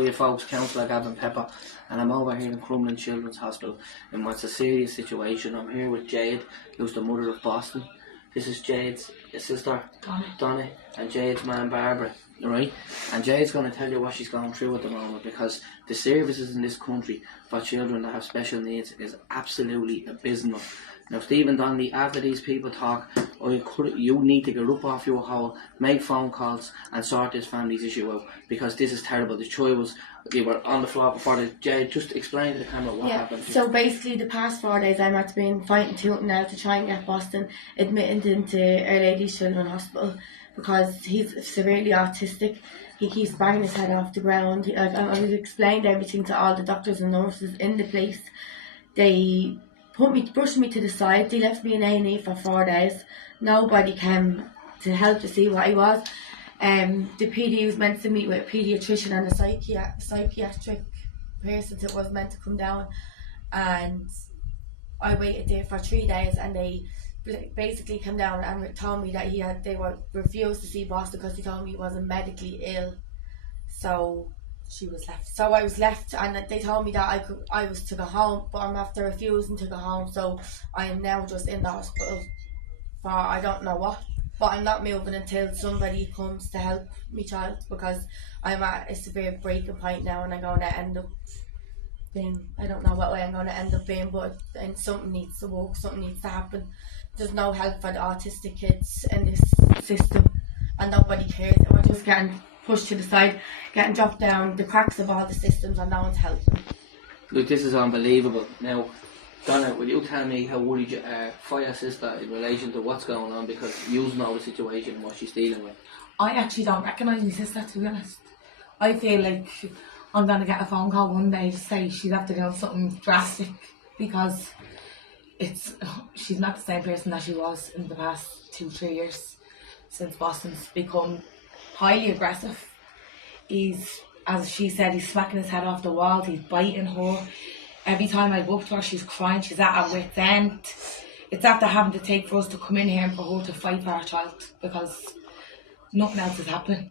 You folks, Councillor Gavin and I'm over here in Crumlin Children's Hospital in what's a serious situation. I'm here with Jade, who's the mother of Boston. This is Jade's sister, Donna, and Jade's mum, Barbara, right? And Jade's going to tell you what she's going through at the moment, because the services in this country for children that have special needs is absolutely abysmal. Now, Stephen Donnelly, after these people talk, you need to get up off your hole, make phone calls and sort this family's issue out, because this is terrible. The child they were on the floor before the Jade. Just explain to the camera what happened. So basically the past 4 days I'm had been fighting tooth and nail to try and get Boston admitted into Our Lady's Children's Hospital, because he's severely autistic. He keeps banging his head off the ground. I've explained everything to all the doctors and nurses in the place. They brushed me to the side. They left me in A&E for 4 days. Nobody came to help to see what he was. The PD was meant to meet with a paediatrician and a psychiatric person that was meant to come down, and I waited there for 3 days, and they basically came down and told me that they were refused to see Boston because they told me he wasn't medically ill. So she was left. So I was left, and they told me that I was to go home, but I'm after refusing to go home. So I am now just in the hospital for I don't know what. But I'm not moving until somebody comes to help me child, because I'm at a severe breaking point now, and I'm going to end up being, I don't know what way I'm going to end up being, but and something needs to work, something needs to happen. There's no help for the autistic kids in this system, and nobody cares. And we're just getting pushed to the side, getting dropped down the cracks of all the systems, and no one's helping. Look, this is unbelievable. Now, Donna, will you tell me how worried you are for your sister in relation to what's going on, because you know the situation and what she's dealing with? I actually don't recognise my sister, to be honest. I feel like I'm going to get a phone call one day to say she's after doing something drastic, because she's not the same person that she was in the past 2-3 years, since Boston's become highly aggressive. He's, as she said, he's smacking his head off the walls, he's biting her. Every time I go up to her, she's crying, she's at her wit's end. It's after having to take for us to come in here and for her to fight for our child, because nothing else is happening.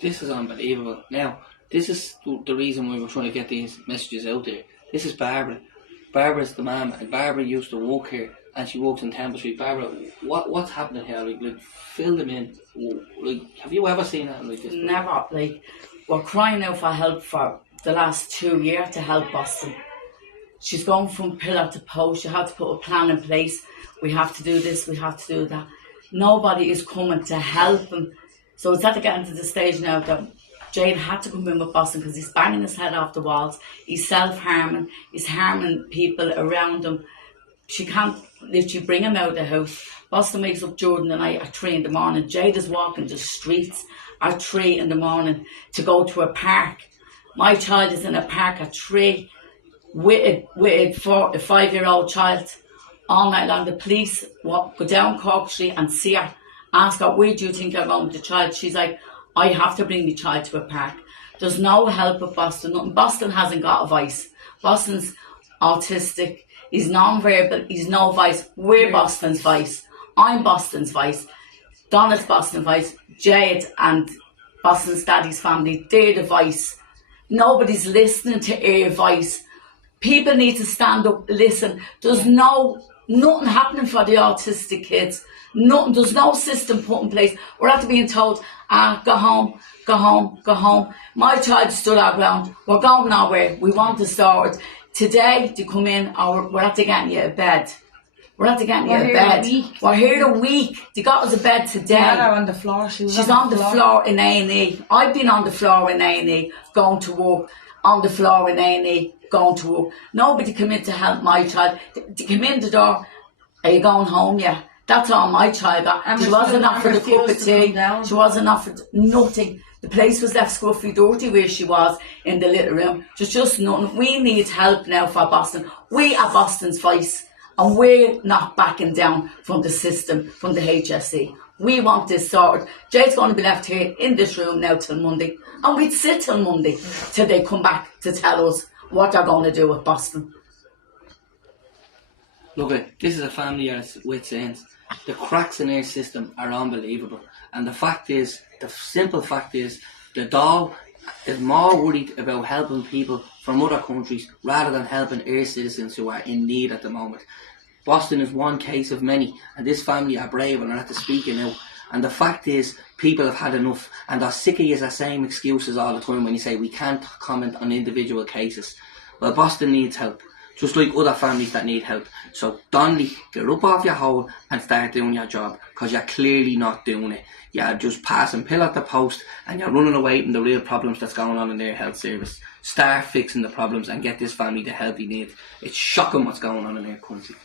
This is unbelievable. Now, this is the reason why we're trying to get these messages out there. This is Barbara. Barbara's the mum, and Barbara used to work here, and she works in Temple Street. Barbara, what's happening here? Like, fill them in. Like, have you ever seen that like this? Never. Like, we're crying out for help for the last 2 years to help Boston. She's going from pillar to post. She had to put a plan in place. We have to do this, we have to do that. Nobody is coming to help him. So it's had to get into the stage now that Jane had to come in with Boston, because he's banging his head off the walls. He's self-harming. He's harming people around him. She can't literally bring him out of the house. Boston wakes up during the night at 3 in the morning. Jade is walking the streets at 3 in the morning to go to a park. My child is in a park at 3 with a 5-year-old child all night long. The police go down Cork Street and see her, ask her, where do you think you're going with the child? She's like, I have to bring the child to a park. There's no help with Boston. Nothing. Boston hasn't got a voice. Boston's autistic. He's non-verbal. He's no voice. We're Boston's voice. I'm Boston's voice. Donna's Boston's voice. Jade and Boston's daddy's family, they're the voice. Nobody's listening to our voice. People need to stand up, listen. There's nothing happening for the autistic kids. Nothing. There's no system put in place. We're after being told, go home, go home, go home. My child stood our ground. We're going nowhere. We want to start. Today, to come in, we're after getting you a bed. We're after getting you a bed. We're here a week. They got us a bed today. Yeah, on the floor. She's on the floor in A&E. I've been on the floor in A&E, going to work. On the floor in A&E, going to work. Nobody came in to help my child. They came in the door. Are you going home? Yeah. That's all my child got. She wasn't offered a cup of tea. She wasn't offered nothing. The place was left scruffy dirty where she was in the little room. There's just nothing. We need help now for Boston. We are Boston's voice, and we're not backing down from the system, from the HSE. We want this sorted. Jade's going to be left here in this room now till Monday, and we'd sit till Monday till they come back to tell us what they're going to do with Boston. Look, this is a family at its wit's ends. The cracks in their system are unbelievable, and the simple fact is, the doll is more worried about helping people from other countries rather than helping our citizens who are in need at the moment. Boston is one case of many, and this family are brave and are at the speaking out. And the fact is, people have had enough, and they're sick of the same excuses all the time when you say we can't comment on individual cases. Well, Boston needs help, just like other families that need help. So, Donnelly, get up off your hole and start doing your job, because you're clearly not doing it. You're just passing pill at the post, and you're running away from the real problems that's going on in their health service. Start fixing the problems and get this family the help they need. It's shocking what's going on in their country.